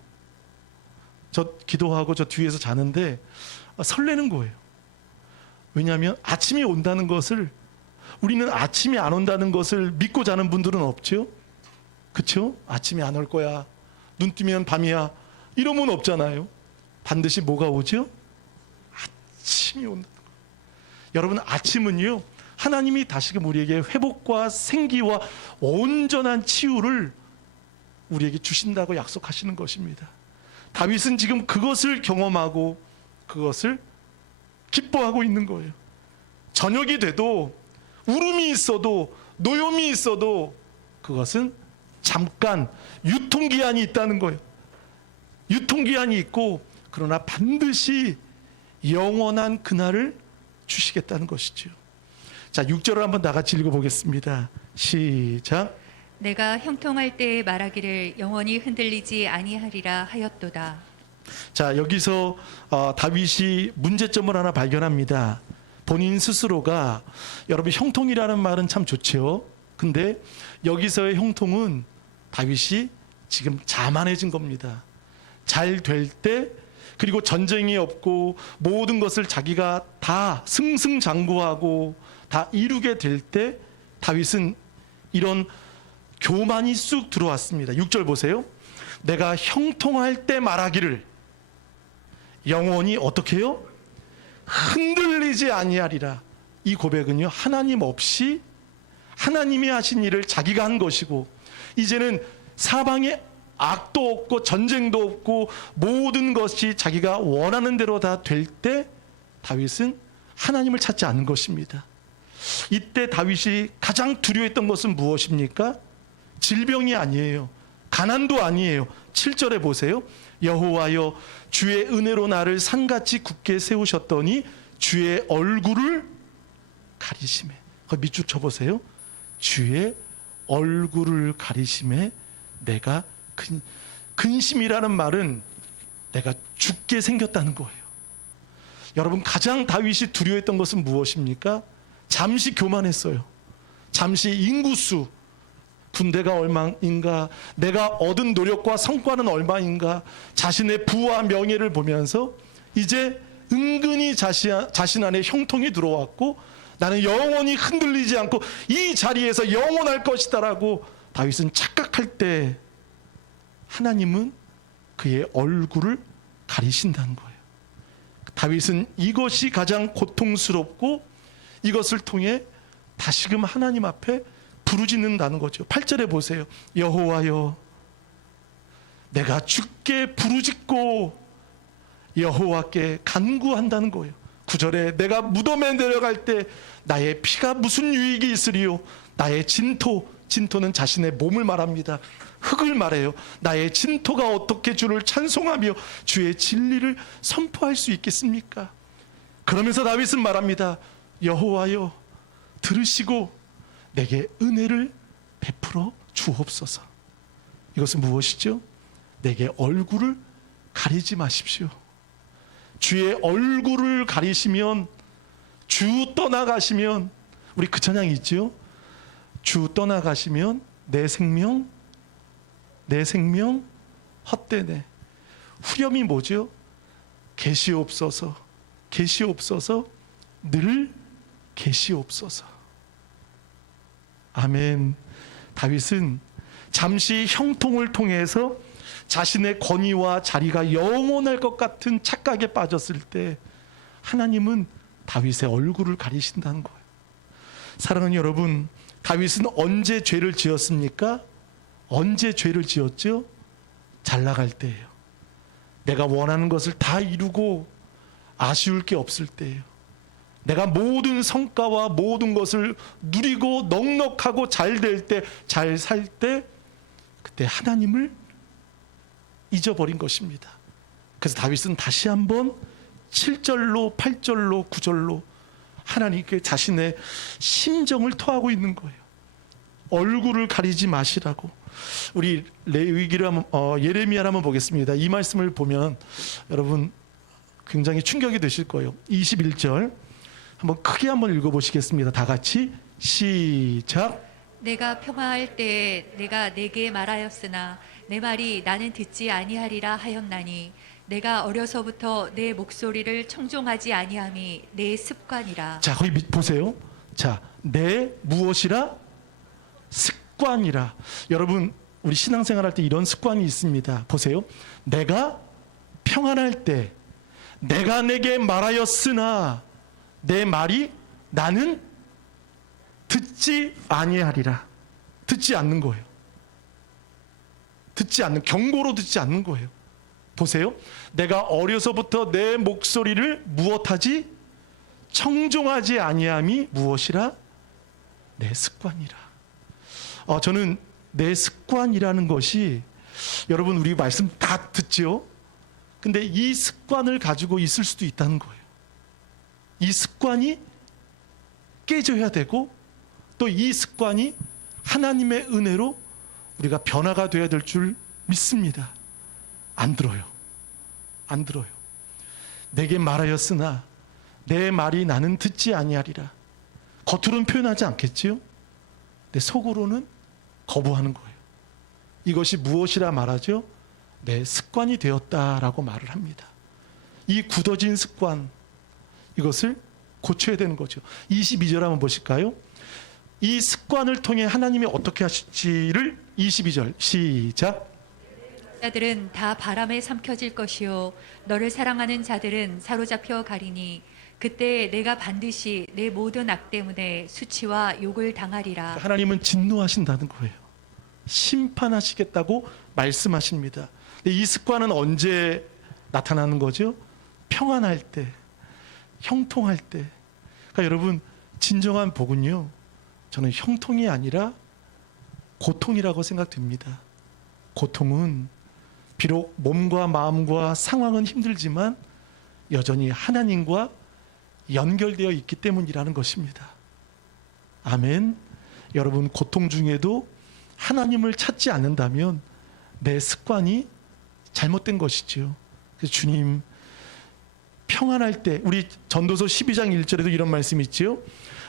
저 기도하고 저 뒤에서 자는데 설레는 거예요. 왜냐하면 아침이 온다는 것을, 우리는 아침이 안 온다는 것을 믿고 자는 분들은 없죠. 그렇죠? 아침이 안 올 거야, 눈 뜨면 밤이야, 이러면 없잖아요. 반드시 뭐가 오죠? 아침이 온다는 거예요. 여러분, 아침은요, 하나님이 다시금 우리에게 회복과 생기와 온전한 치유를 우리에게 주신다고 약속하시는 것입니다. 다윗은 지금 그것을 경험하고 그것을 기뻐하고 있는 거예요. 저녁이 돼도, 울음이 있어도, 노염이 있어도 그것은 잠깐 유통기한이 있다는 거예요. 유통기한이 있고, 그러나 반드시 영원한 그날을 주시겠다는 것이죠. 자, 6절을 한번 다 같이 읽어보겠습니다. 시작. 내가 형통할 때에 말하기를 영원히 흔들리지 아니하리라 하였도다. 자, 여기서 다윗이 문제점을 하나 발견합니다. 본인 스스로가, 여러분 형통이라는 말은 참 좋죠. 근데 여기서의 형통은 다윗이 지금 자만해진 겁니다. 잘 될 때, 그리고 전쟁이 없고 모든 것을 자기가 다 승승장구하고 다 이루게 될 때 다윗은 이런 교만이 쑥 들어왔습니다. 6절 보세요. 내가 형통할 때 말하기를 영원히 어떻게 해요? 흔들리지 아니하리라. 이 고백은요, 하나님 없이 하나님이 하신 일을 자기가 한 것이고, 이제는 사방에 악도 없고 전쟁도 없고 모든 것이 자기가 원하는 대로 다 될 때 다윗은 하나님을 찾지 않는 것입니다. 이때 다윗이 가장 두려워했던 것은 무엇입니까? 질병이 아니에요. 가난도 아니에요. 7절에 보세요. 여호와여, 주의 은혜로 나를 산같이 굳게 세우셨더니 주의 얼굴을 가리심에. 그 밑줄 쳐보세요. 주의 얼굴을 가리심에 내가 근심이라는 말은 내가 죽게 생겼다는 거예요. 여러분, 가장 다윗이 두려워했던 것은 무엇입니까? 잠시 교만했어요. 잠시 인구수, 군대가 얼마인가, 내가 얻은 노력과 성과는 얼마인가, 자신의 부와 명예를 보면서 이제 은근히 자신 안에 형통이 들어왔고 나는 영원히 흔들리지 않고 이 자리에서 영원할 것이다라고 다윗은 착각할 때 하나님은 그의 얼굴을 가리신다는 거예요. 다윗은 이것이 가장 고통스럽고 이것을 통해 다시금 하나님 앞에 부르짖는다는 거죠. 8절에 보세요. 여호와여, 내가 주께 부르짖고 여호와께 간구한다는 거예요. 9절에 내가 무덤에 내려갈 때 나의 피가 무슨 유익이 있으리요. 나의 진토는 자신의 몸을 말합니다. 흙을 말해요. 나의 진토가 어떻게 주를 찬송하며 주의 진리를 선포할 수 있겠습니까? 그러면서 다윗은 말합니다. 여호와여, 들으시고 내게 은혜를 베풀어 주옵소서. 이것은 무엇이죠? 내게 얼굴을 가리지 마십시오. 주의 얼굴을 가리시면, 주 떠나가시면, 우리 그 찬양이 있죠? 주 떠나가시면 내 생명 헛되네. 후렴이 뭐죠? 계시옵소서, 계시옵소서, 늘 계시옵소서. 아멘. 다윗은 잠시 형통을 통해서 자신의 권위와 자리가 영원할 것 같은 착각에 빠졌을 때 하나님은 다윗의 얼굴을 가리신다는 거예요. 사랑하는 여러분, 다윗은 언제 죄를 지었습니까? 언제 죄를 지었죠? 잘 나갈 때예요. 내가 원하는 것을 다 이루고 아쉬울 게 없을 때예요. 내가 모든 성과와 모든 것을 누리고 넉넉하고 잘 될 때, 잘 살 때, 그때 하나님을 잊어버린 것입니다. 그래서 다윗은 다시 한번 7절로 8절로 9절로 하나님께 자신의 심정을 토하고 있는 거예요. 얼굴을 가리지 마시라고. 우리 레위기를 예레미야를 한번 보겠습니다. 이 말씀을 보면 여러분 굉장히 충격이 되실 거예요. 21절 한번 크게 한번 읽어보시겠습니다. 다 같이 시작. 내가 평화할 때에 내가 내게 말하였으나 내 말이 나는 듣지 아니하리라 하였나니 내가 어려서부터 내 목소리를 청종하지 아니함이 내 습관이라. 자, 거기 보세요. 자, 내 무엇이라? 습관이라. 여러분, 우리 신앙생활 할 때 이런 습관이 있습니다. 보세요. 내가 평안할 때 내가 내게 말하였으나 내 말이 나는 듣지 아니하리라. 듣지 않는 거예요. 듣지 않는, 경고로 듣지 않는 거예요. 보세요. 내가 어려서부터 내 목소리를 무엇하지? 청종하지 아니함이 무엇이라? 내 습관이라. 저는 내 습관이라는 것이, 여러분 우리 말씀 다 듣죠? 근데 이 습관을 가지고 있을 수도 있다는 거예요. 이 습관이 깨져야 되고 또 이 습관이 하나님의 은혜로 우리가 변화가 되어야 될 줄 믿습니다. 안 들어요. 안 들어요. 내게 말하였으나 내 말이 나는 듣지 아니하리라. 겉으로는 표현하지 않겠지요? 근데 속으로는 거부하는 거예요. 이것이 무엇이라 말하죠? 내 습관이 되었다라고 말을 합니다. 이 굳어진 습관, 이것을 고쳐야 되는 거죠. 22절 한번 보실까요? 이 습관을 통해 하나님이 어떻게 하실지를 22절 시작. 자들은 다 바람에 삼켜질 것이요 너를 사랑하는 자들은 사로잡혀 가리니 그때 내가 반드시 내 모든 악 때문에 수치와 욕을 당하리라. 하나님은 진노하신다는 거예요. 심판하시겠다고 말씀하십니다. 근데 이 습관은 언제 나타나는 거죠? 평안할 때, 형통할 때. 그러니까 여러분, 진정한 복은요, 저는 형통이 아니라 고통이라고 생각됩니다. 고통은 비록 몸과 마음과 상황은 힘들지만 여전히 하나님과 연결되어 있기 때문이라는 것입니다. 아멘. 여러분, 고통 중에도 하나님을 찾지 않는다면 내 습관이 잘못된 것이지요. 그래서 주님, 평안할 때, 우리 전도서 12장 1절에도 이런 말씀이 있지요.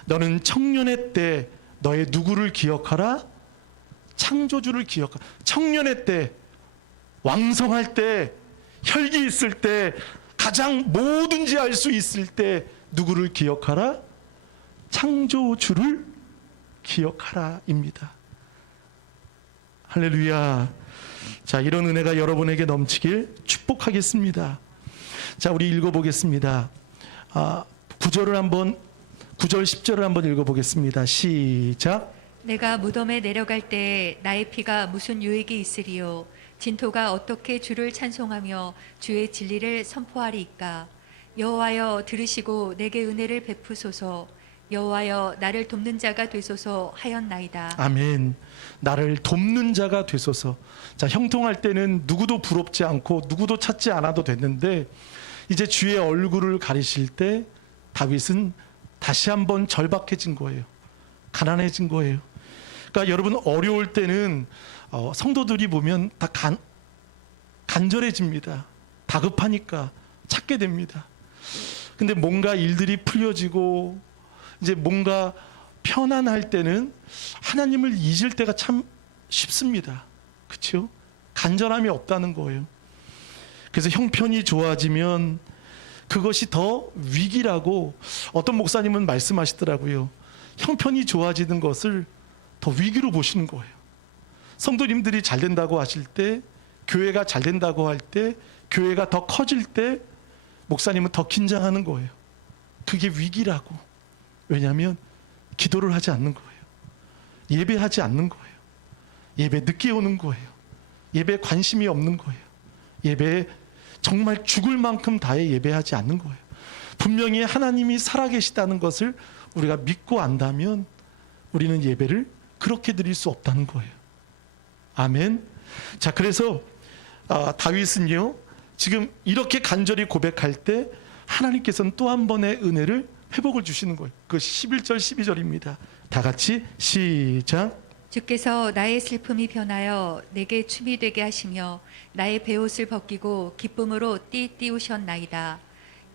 너는 청년의 때 너의 누구를 기억하라? 창조주를 기억하라. 청년의 때, 왕성할 때, 혈기 있을 때, 가장 뭐든지 할 수 있을 때 누구를 기억하라? 창조주를 기억하라입니다. 할렐루야. 자, 이런 은혜가 여러분에게 넘치길 축복하겠습니다. 자, 우리 읽어보겠습니다. 9절 10절을 한번 읽어보겠습니다. 시작. 내가 무덤에 내려갈 때 나의 피가 무슨 유익이 있으리요? 진토가 어떻게 주를 찬송하며 주의 진리를 선포하리이까? 여호와여 들으시고 내게 은혜를 베푸소서. 여호와여 나를 돕는 자가 되소서 하였나이다. 아멘. 나를 돕는 자가 되소서. 자, 형통할 때는 누구도 부럽지 않고 누구도 찾지 않아도 됐는데 이제 주의 얼굴을 가리실 때 다윗은 다시 한번 절박해진 거예요. 가난해진 거예요. 그러니까 여러분, 어려울 때는 성도들이 보면 다 간절해집니다. 다급하니까 찾게 됩니다. 근데 뭔가 일들이 풀려지고 이제 뭔가 편안할 때는 하나님을 잊을 때가 참 쉽습니다. 그렇죠? 간절함이 없다는 거예요. 그래서 형편이 좋아지면 그것이 더 위기라고 어떤 목사님은 말씀하시더라고요. 형편이 좋아지는 것을 더 위기로 보시는 거예요. 성도님들이 잘 된다고 하실 때, 교회가 잘 된다고 할 때, 교회가 더 커질 때 목사님은 더 긴장하는 거예요. 그게 위기라고. 왜냐하면 기도를 하지 않는 거예요. 예배하지 않는 거예요. 예배 늦게 오는 거예요. 예배에 관심이 없는 거예요. 예배에 정말 죽을 만큼 다해 예배하지 않는 거예요. 분명히 하나님이 살아계시다는 것을 우리가 믿고 안다면 우리는 예배를 그렇게 드릴 수 없다는 거예요. 아멘. 자, 그래서 다윗은요, 지금 이렇게 간절히 고백할 때 하나님께서는 또 한 번의 은혜를 회복을 주시는 거예요. 그 11절 12절입니다. 다 같이 시작. 주께서 나의 슬픔이 변하여 내게 춤이 되게 하시며 나의 베옷을 벗기고 기쁨으로 띠띠우셨나이다.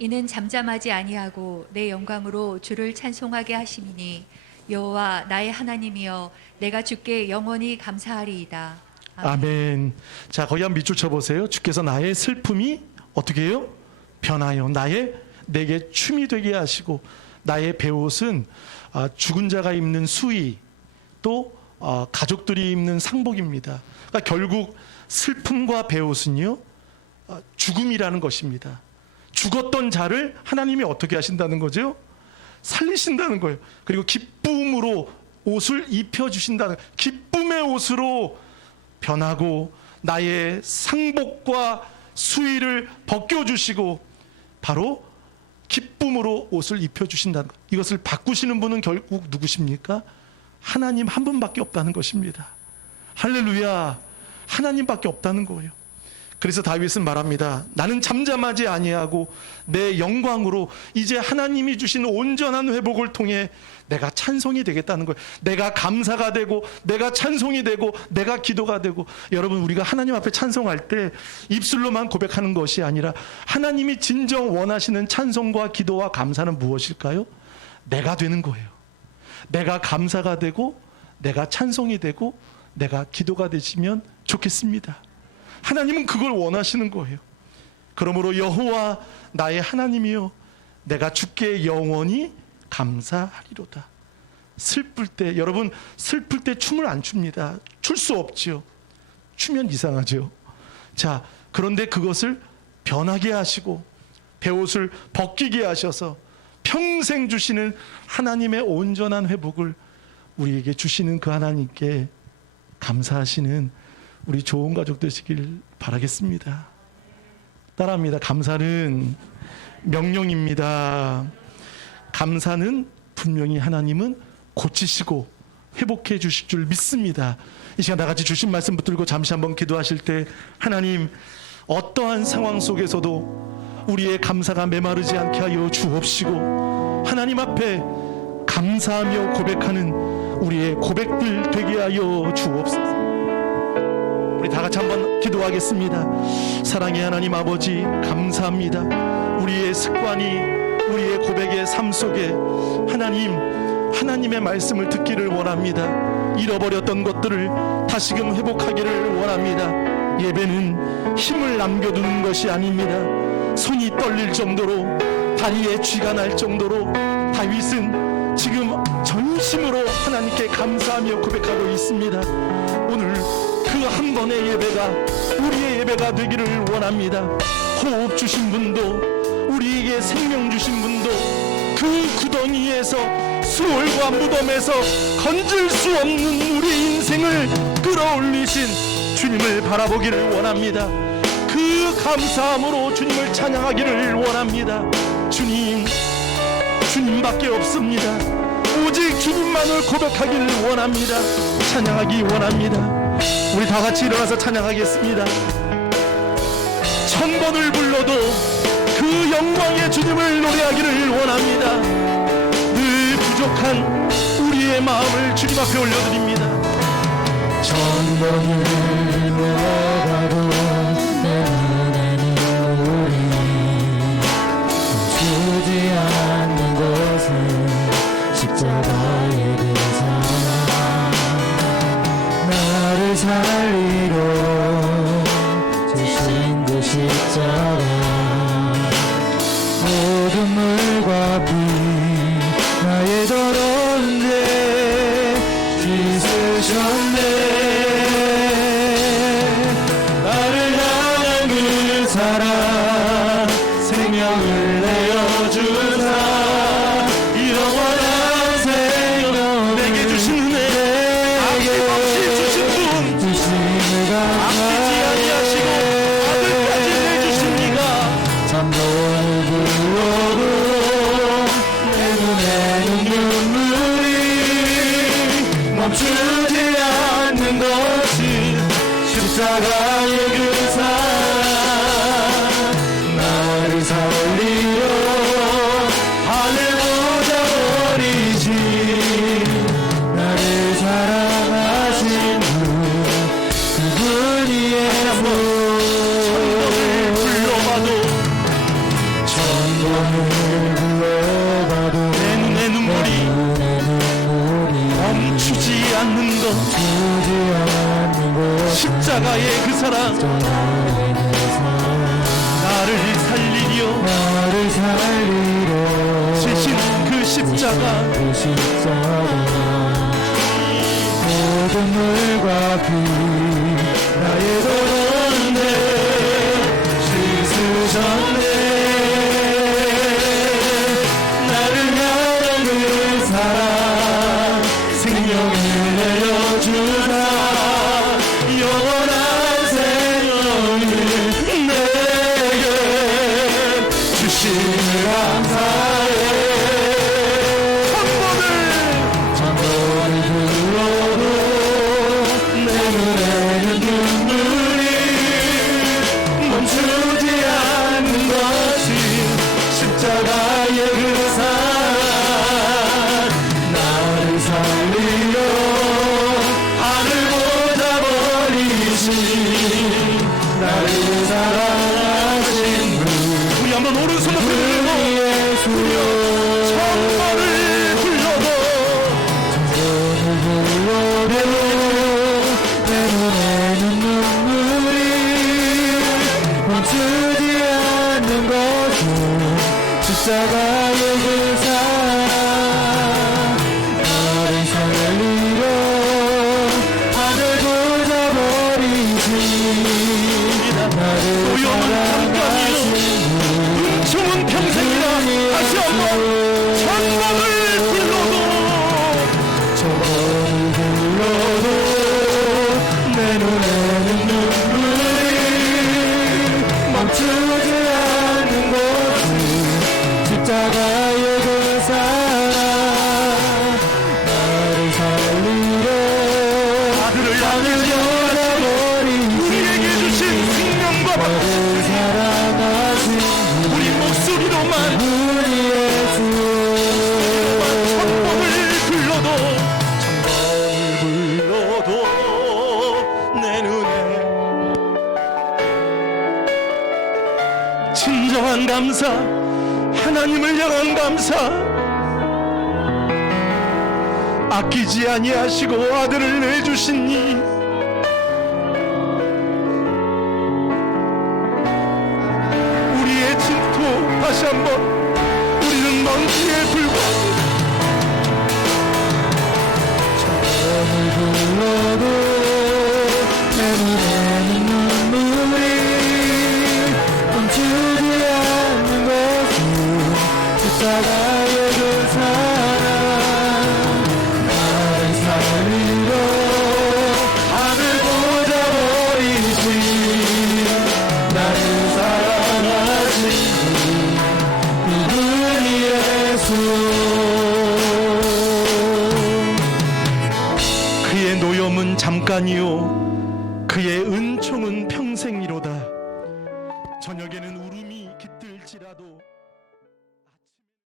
이는 잠잠하지 아니하고 내 영광으로 주를 찬송하게 하심이니 여호와 나의 하나님이여 내가 주께 영원히 감사하리이다. 아멘. 자, 거기 한번 밑줄 쳐보세요. 주께서 나의 슬픔이 어떻게 해요? 변하여 내게 춤이 되게 하시고 나의 베옷은 죽은 자가 입는 수의, 또 가족들이 입는 상복입니다. 그러니까 결국 슬픔과 베옷은요, 죽음이라는 것입니다. 죽었던 자를 하나님이 어떻게 하신다는 거죠? 살리신다는 거예요. 그리고 기쁨으로 옷을 입혀주신다는, 기쁨의 옷으로 변하고 나의 상복과 수의를 벗겨주시고 바로 기쁨으로 옷을 입혀주신다는 것. 이것을 바꾸시는 분은 결국 누구십니까? 하나님 한 분밖에 없다는 것입니다. 할렐루야. 하나님밖에 없다는 거예요. 그래서 다윗은 말합니다. 나는 잠잠하지 아니하고 내 영광으로 이제 하나님이 주신 온전한 회복을 통해 내가 찬송이 되겠다는 거예요. 내가 감사가 되고 내가 찬송이 되고 내가 기도가 되고. 여러분, 우리가 하나님 앞에 찬송할 때 입술로만 고백하는 것이 아니라 하나님이 진정 원하시는 찬송과 기도와 감사는 무엇일까요? 내가 되는 거예요. 내가 감사가 되고 내가 찬송이 되고 내가 기도가 되시면 좋겠습니다. 하나님은 그걸 원하시는 거예요. 그러므로 여호와 나의 하나님이여 내가 주께 영원히 감사하리로다. 슬플 때, 여러분, 슬플 때 춤을 안 춥니다. 출 수 없지요. 추면 이상하죠. 자, 그런데 그것을 변하게 하시고 베옷을 벗기게 하셔서 평생 주시는 하나님의 온전한 회복을 우리에게 주시는 그 하나님께 감사하시는 우리 좋은 가족 되시길 바라겠습니다. 따라합니다. 감사는 명령입니다. 감사는 분명히 하나님은 고치시고 회복해 주실 줄 믿습니다. 이 시간 다 같이 주신 말씀 붙들고 잠시 한번 기도하실 때, 하나님, 어떠한 상황 속에서도 우리의 감사가 메마르지 않게 하여 주옵시고 하나님 앞에 감사하며 고백하는 우리의 고백들 되게 하여 주옵소서. 우리 다 같이 한번 기도하겠습니다. 사랑의 하나님 아버지, 감사합니다. 우리의 습관이, 우리의 고백의 삶 속에 하나님 하나님의 말씀을 듣기를 원합니다. 잃어버렸던 것들을 다시금 회복하기를 원합니다. 예배는 힘을 남겨두는 것이 아닙니다. 손이 떨릴 정도로, 다리에 쥐가 날 정도로 다윗은 지금 전심으로 하나님께 감사하며 고백하고 있습니다. 오늘 그 한 번의 예배가 우리의 예배가 되기를 원합니다. 호흡 주신 분도, 우리에게 생명 주신 분도, 그 구덩이에서, 수월과 무덤에서 건질 수 없는 우리 인생을 끌어올리신 주님을 바라보기를 원합니다. 그 감사함으로 주님을 찬양하기를 원합니다. 주님밖에 없습니다. 오직 주님만을 고백하기를 원합니다. 찬양하기 원합니다. 우리 다 같이 일어나서 찬양하겠습니다. 1000번을 불러도 그 영광의 주님을 노래하기를 원합니다. 늘 부족한 우리의 마음을 주님 앞에 올려드립니다. 1000번을 불러가도 내 눈에는 눈물이 멈추지 않는 것은 십자가의 그 사랑, 나를 살리러 주신 그 십자가, 모든 물과 피 나의 더러운 죄 씻으셨네. 나를 향한 그 사랑, 생명을 내어주사 영원한 생명 내게 주신 은혜, 아낌없이 주신 분, 주심을 아끼지 아니하시고 아들까지 내주신 이가 잠돈을 불러도 내 눈에는 눈물이 멈추지 않는 것이 십자가의 그 사랑, 나를 살리려 하늘 보자버리신 나를 사랑하신 분, 그분이 예수. 불러봐도 천번을 불러봐도 내 눈의 눈물이 멈추지 않는 것, 십자가의 그 사랑, 나를 살리려 지신 그 십자가, 모든 물과 피 나의 더러운 죄 씻으셨네. 나를 향한 그 사랑, 생명을 내려주사 영원한 생명을 내게 주심을 감사해. 천번을 불러도 내 눈에는 눈물이 멈추지 않는 것이 십자가의 그 사랑, 나를 살리려 하늘 보자버리신 나를 사랑하신 분, 우리 한번 오른손을 들고 예수여. 천번을 불러도 내 눈에는 눈물이 멈추지 않는 것은 십자가의 그 사랑, 나를 살리려 하늘 보자버리신 나를 소용은 잠깐이요 은총은 평생이라. 다시 한번 천번을 불러도 천번을 불러도 내 눈에는 눈물이 멈추지 않는 것은 십자가의 그 사랑, 나를 살리려 아들을 하늘 아끼지 보자버리신 우리에게 주신 생명과 나를 사랑하신 우리 목소리로만 우리 예수. 천번을 불러도 내 눈에 진정한 감사, 하나님을 향한 감사, 아끼지 아니하시고 아들을 내주시니 우리의 질투 다시 한번 우리는 먼지에 불과합니다. 처음을 불러도 내 눈에는 눈물이 멈추지 않는 것은 십자가의 그 사랑 나를 살리고 하늘 보자버리신 나를 사랑하신 그분이 예수. 그의 노염은 잠깐이요 그의 은총은 평생이로다. 저녁에는